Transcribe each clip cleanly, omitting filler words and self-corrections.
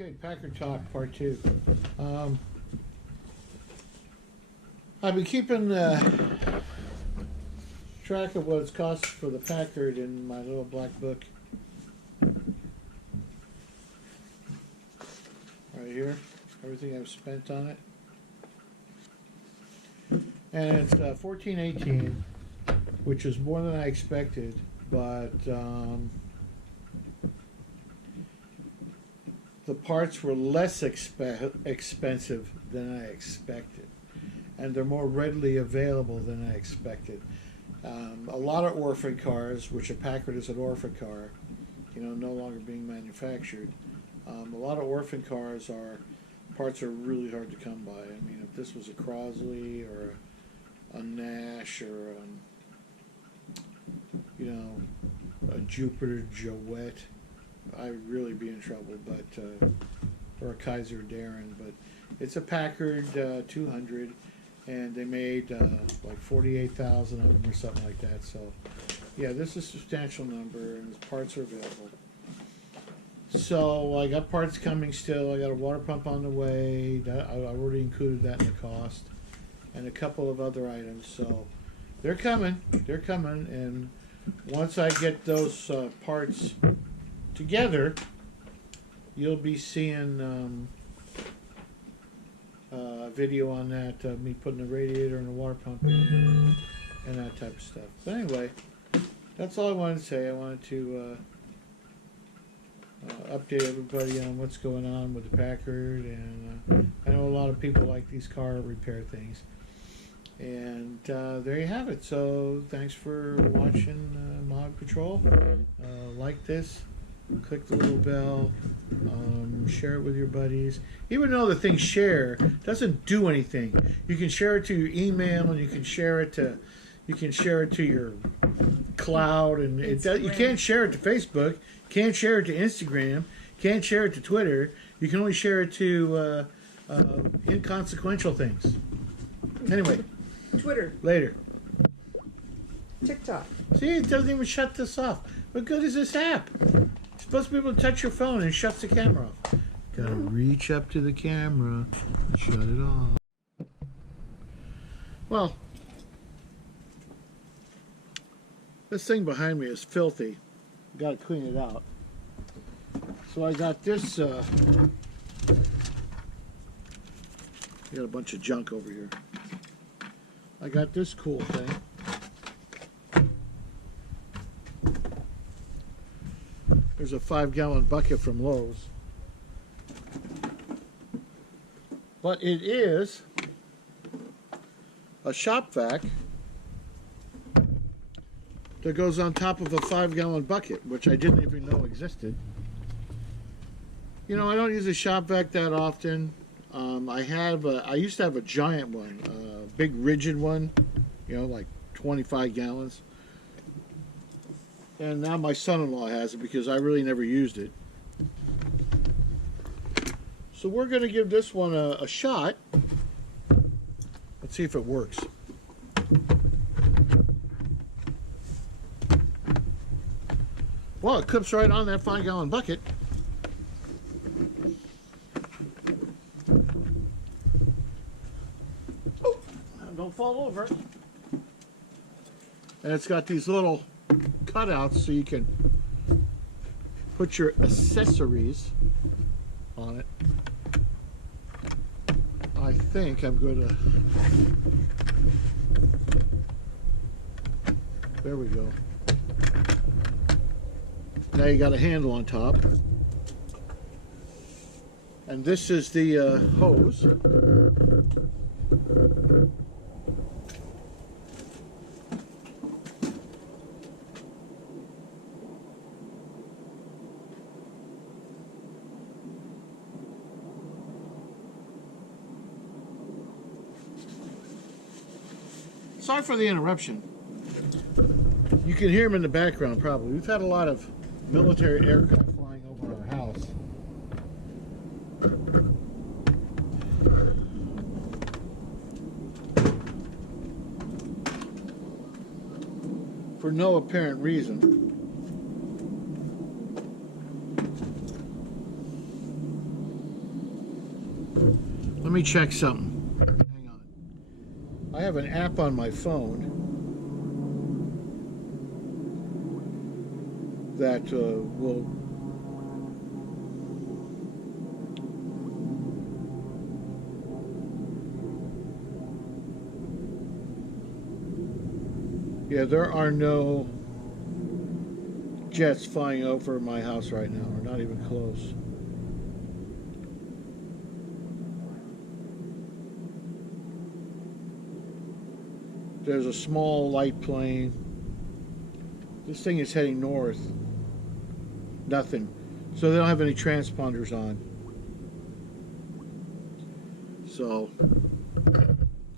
Okay, Packard Talk Part 2. I've been keeping track of what it's cost for the Packard in my little black book. Right here, everything I've spent on it. And it's $14.18, which is more than I expected, but the parts were less expensive than I expected, and they're more readily available than I expected. A lot of orphan cars, which a Packard is an orphan car, no longer being manufactured. A lot of orphan cars parts are really hard to come by. I mean, if this was a Crosley or a Nash or a Jupiter Jouet, I'd really be in trouble, but or a Kaiser Darren. But it's a Packard 200, and they made like 48,000 of them or something like that. So, yeah, this is a substantial number, and parts are available. So I got parts coming still. I got a water pump on the way. I already included that in the cost, and a couple of other items. So they're coming. They're coming, and once I get those parts together, you'll be seeing a video on that, me putting the radiator and the water pump in and that type of stuff. But anyway, that's all I wanted to say. I wanted to update everybody on what's going on with the Packard, and I know a lot of people like these car repair things. And there you have it. So thanks for watching Mojave Patrol. Like this, click the little bell, share it with your buddies. Even though the thing share doesn't do anything, you can share it to your email, and you can share it to your cloud, and you can't share it to Facebook, can't share it to Instagram, can't share it to Twitter. You can only share it to inconsequential things. Anyway, Twitter, later. TikTok. See, it doesn't even shut this off. What good is this app? You're supposed to be able to touch your phone and it shuts the camera off. Gotta reach up to the camera, shut it off. Well, this thing behind me is filthy. Gotta clean it out. So I got this, got a bunch of junk over here. I got this cool thing. There's a 5-gallon bucket from Lowe's. But it is a shop vac that goes on top of a 5-gallon bucket, which I didn't even know existed. I don't use a shop vac that often. I used to have a giant one, a big rigid one, like 25 gallons. And now my son-in-law has it because I really never used it. So we're going to give this one a shot. Let's see if it works. Well, it clips right on that 5-gallon bucket. Oh, don't fall over. And it's got these little cutouts so you can put your accessories on it. I think I'm going to... There we go. Now you got a handle on top. And this is the hose. Sorry for the interruption. You can hear them in the background probably. We've had a lot of military aircraft flying over our house. For no apparent reason. me check something. Hang on. I have an app on my phone that will yeah, there are no jets flying over my house right now, or not even close. There's a small light plane. This thing is heading north. Nothing. So they don't have any transponders on. So,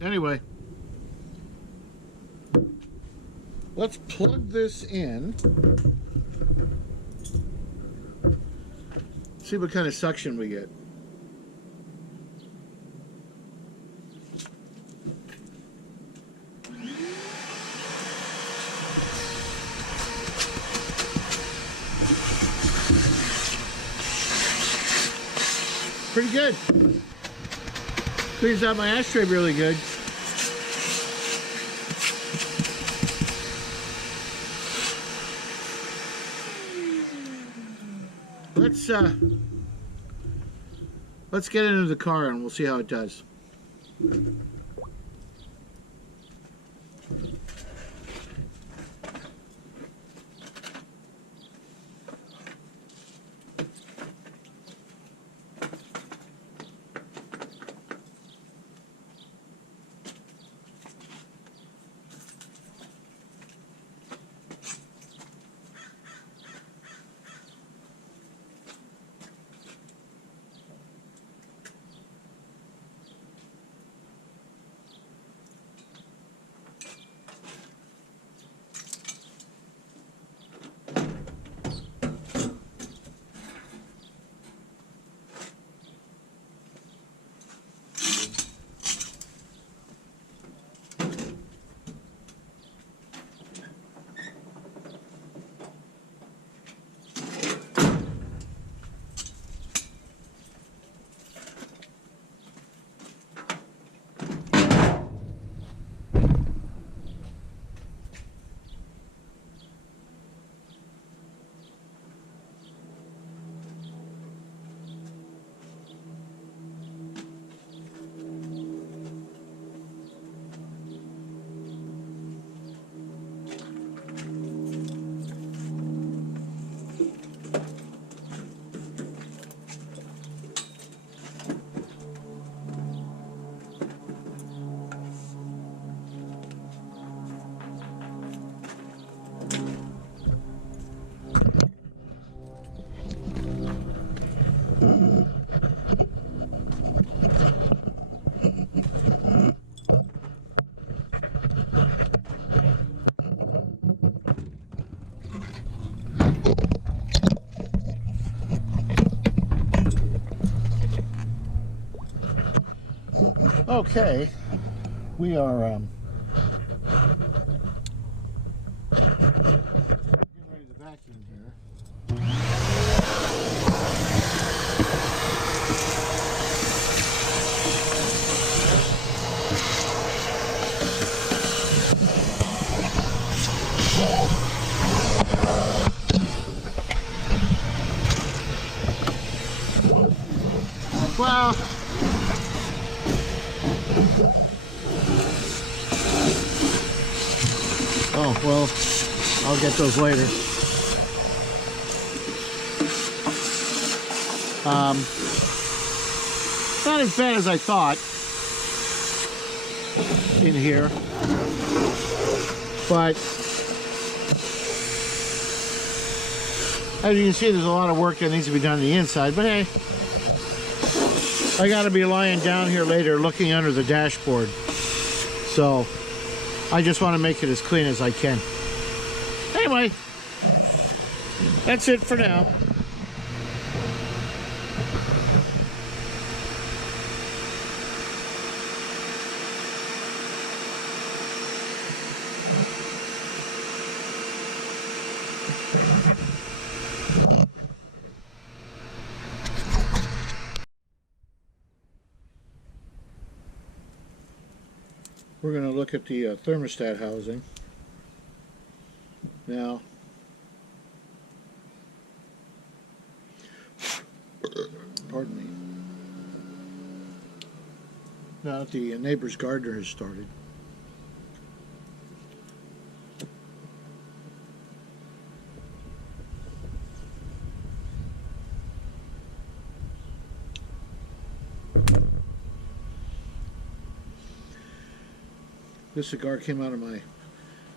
anyway, let's plug this in. See what kind of suction we get. Pretty good. Cleans out my ashtray really good. Let's get into the car and we'll see how it does. Okay, we are getting ready to vacuum here. Well, oh, well, I'll get those later. Not as bad as I thought in here, but as you can see, there's a lot of work that needs to be done on the inside, but hey, I gotta be lying down here later looking under the dashboard, so I just want to make it as clean as I can. Anyway, that's it for now. We're going to look at the thermostat housing. Now, pardon me. Now that the neighbor's gardener has started. This cigar came out of my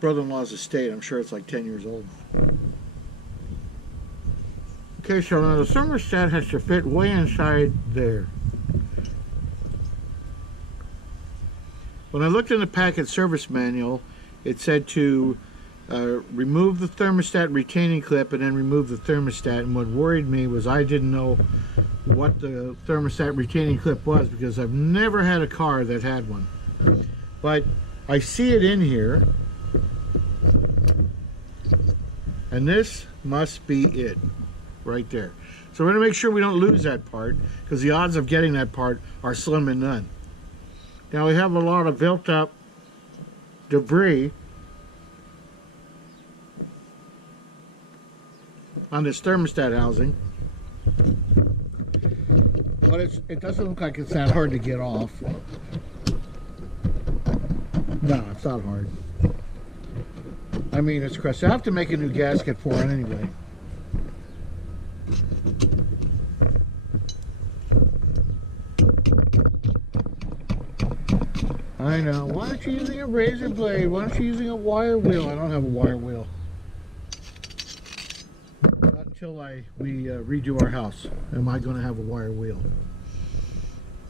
brother-in-law's estate. I'm sure it's like 10 years old. Okay, so now the thermostat has to fit way inside there. When I looked in the Packard service manual, it said to remove the thermostat retaining clip and then remove the thermostat. And what worried me was I didn't know what the thermostat retaining clip was, because I've never had a car that had one. But I see it in here, and this must be it right there. So we're going to make sure we don't lose that part, because the odds of getting that part are slim and none. Now we have a lot of built up debris on this thermostat housing, but it doesn't look like it's that hard to get off. No, it's not hard. I mean, it's crusty. I have to make a new gasket for it anyway. I know. Why aren't you using a razor blade? Why aren't you using a wire wheel? I don't have a wire wheel. Not until we redo our house am I going to have a wire wheel.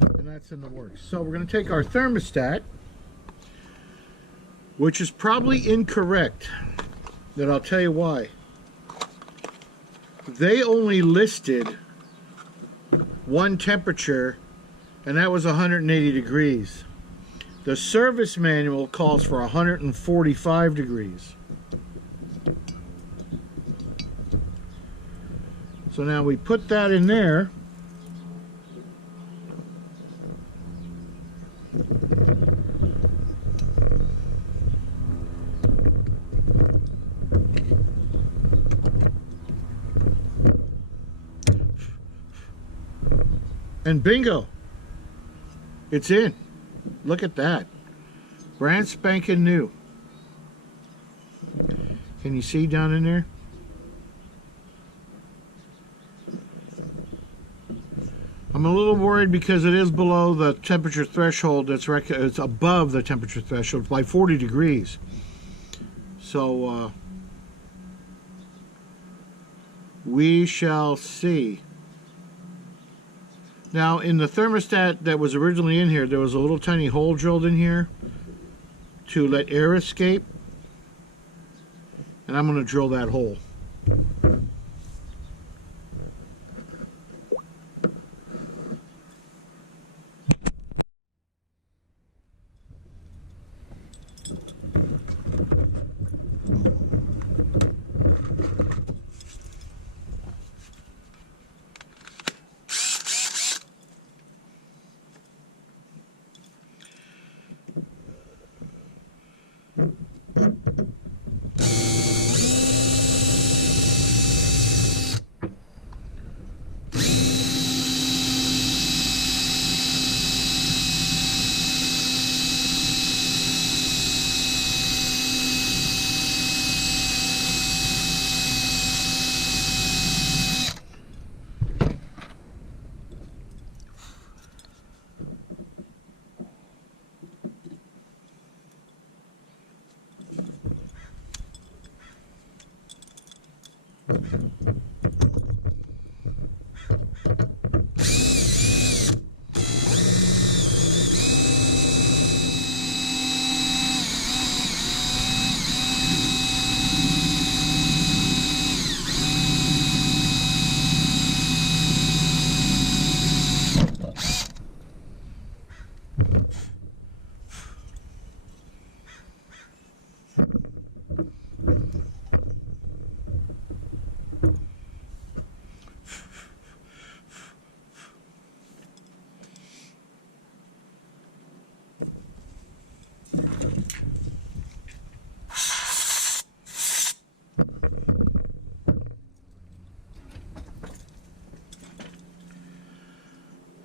And that's in the works. So we're going to take our thermostat, which is probably incorrect, and I'll tell you why. They only listed one temperature, and that was 180 degrees. The service manual calls for 145 degrees. So now we put that in there. And bingo, it's in. Look at that. Brand spanking new. Can you see down in there? I'm a little worried because it is below the temperature threshold. It's above the temperature threshold by 40 degrees. So we shall see. Now, in the thermostat that was originally in here, there was a little tiny hole drilled in here to let air escape. And I'm going to drill that hole.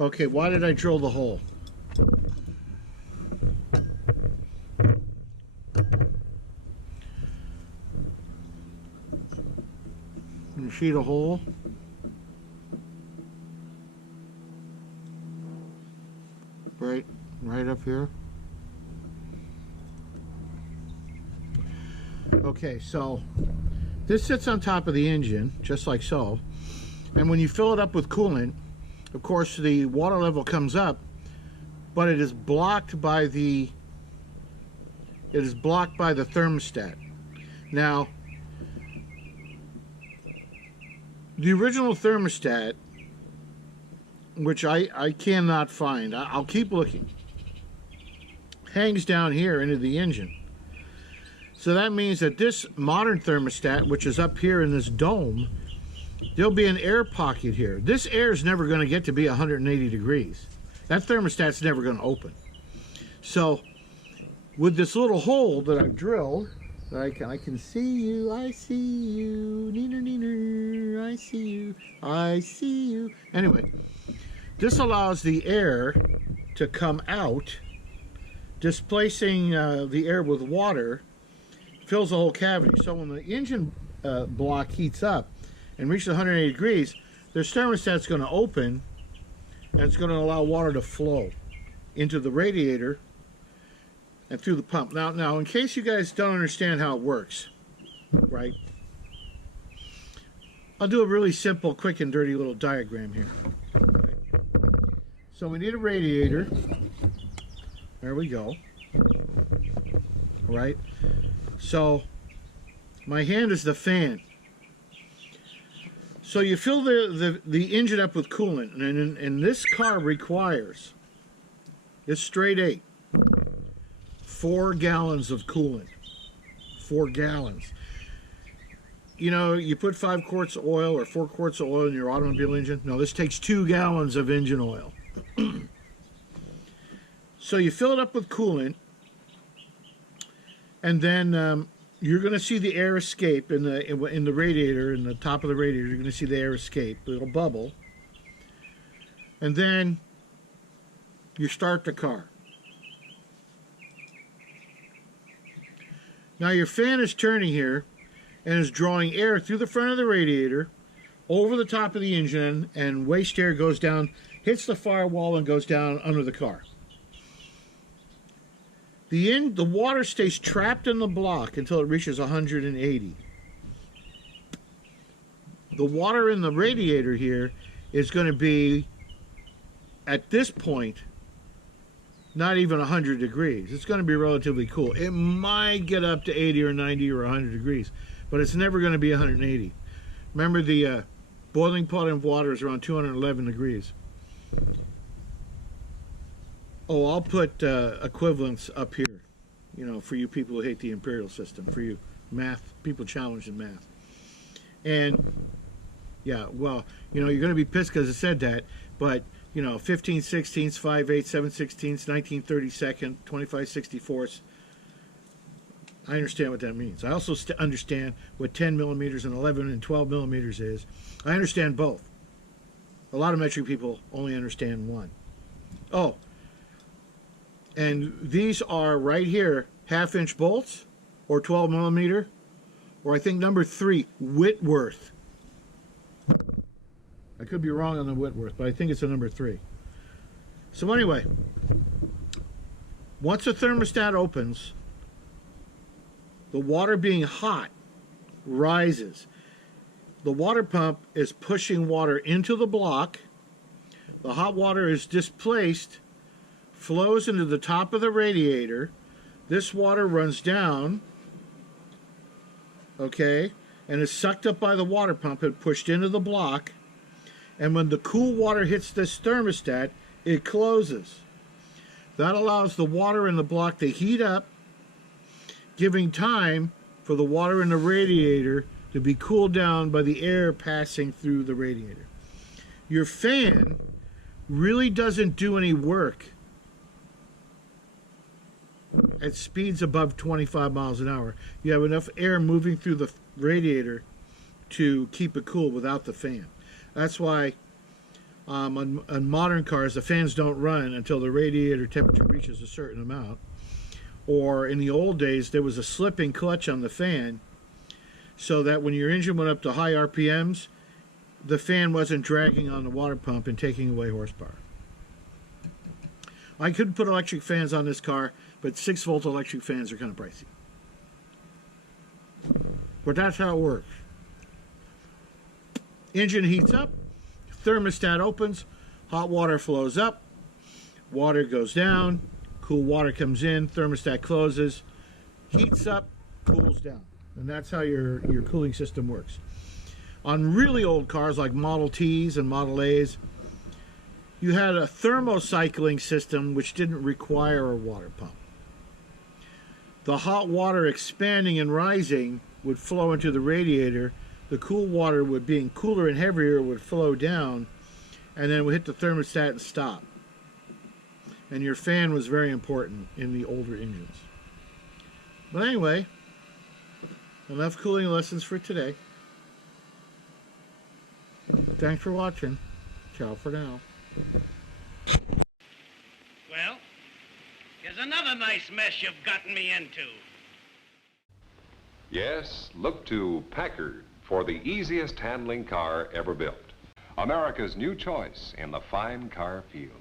Okay, why did I drill the hole? You see the hole? Right up here. Okay, so this sits on top of the engine, just like so. And when you fill it up with coolant, of course, the water level comes up, but it is blocked by the thermostat. Now, the original thermostat, which I cannot find, I'll keep looking, hangs down here into the engine. So that means that this modern thermostat, which is up here in this dome, there'll be an air pocket here. This air is never going to get to be 180 degrees. That thermostat's never going to open. So with this little hole that I've drilled, I can see you, I see you, neener, neener, I see you, I see you. Anyway, this allows the air to come out, displacing the air with water, fills the whole cavity. So when the engine block heats up and reaches 180 degrees, this thermostat's going to open, and it's going to allow water to flow into the radiator and through the pump. Now, in case you guys don't understand how it works, right? I'll do a really simple, quick, and dirty little diagram here. Right? So we need a radiator. There we go. Right? So my hand is the fan. So you fill the engine up with coolant, and this car requires, it's straight 8, 4 gallons of coolant. 4 gallons. You know, you put 5 quarts of oil or 4 quarts of oil in your automobile engine. No, this takes 2 gallons of engine oil. So you fill it up with coolant, and then you're going to see the air escape in the radiator, in the top of the radiator. You're going to see the air escape, a little bubble, and then you start the car. Now your fan is turning here and is drawing air through the front of the radiator, over the top of the engine, and waste air goes down, hits the firewall, and goes down under the car. The water stays trapped in the block until it reaches 180. The water in the radiator here is going to be, at this point, not even 100 degrees. It's going to be relatively cool. It might get up to 80 or 90 or 100 degrees, but it's never going to be 180. Remember, the boiling point of water is around 211 degrees. Oh, I'll put equivalents up here, you know, for you people who hate the imperial system, for you math people challenged in math. And yeah, well, you know, you're going to be pissed because it said that, but you know, 15 16ths, 5 8, 7 16ths, 19 32nd, 25 64ths. I understand what that means. I also understand what 10 millimeters and 11 and 12 millimeters is. I understand both. A lot of metric people only understand one. Oh, and these are right here, 1/2-inch bolts, or 12 millimeter, or I think number 3, Whitworth. I could be wrong on the Whitworth, but I think it's a number 3. So anyway, once the thermostat opens, the water being hot rises. The water pump is pushing water into the block. The hot water is displaced, flows into the top of the radiator. This water runs down, okay, and is sucked up by the water pump and pushed into the block. And when the cool water hits this thermostat, it closes. That allows the water in the block to heat up, giving time for the water in the radiator to be cooled down by the air passing through the radiator. Your fan really doesn't do any work at speeds above 25 miles an hour. You have enough air moving through the radiator to keep it cool without the fan. That's why On modern cars, the fans don't run until the radiator temperature reaches a certain amount. Or in the old days, there was a slipping clutch on the fan so that when your engine went up to high RPMs, the fan wasn't dragging on the water pump and taking away horsepower. I could put electric fans on this car, but 6-volt electric fans are kind of pricey. But that's how it works. Engine heats up, thermostat opens, hot water flows up, water goes down, cool water comes in, thermostat closes, heats up, cools down. And that's how your cooling system works. On really old cars like Model Ts and Model As, you had a thermocycling system which didn't require a water pump. The hot water expanding and rising would flow into the radiator. The cool water, being cooler and heavier, would flow down and then would hit the thermostat and stop. And your fan was very important in the older engines. But anyway, enough cooling lessons for today. Thanks for watching. Ciao for now. Well, here's another nice mess you've gotten me into. Yes, look to Packard for the easiest handling car ever built. America's new choice in the fine car field.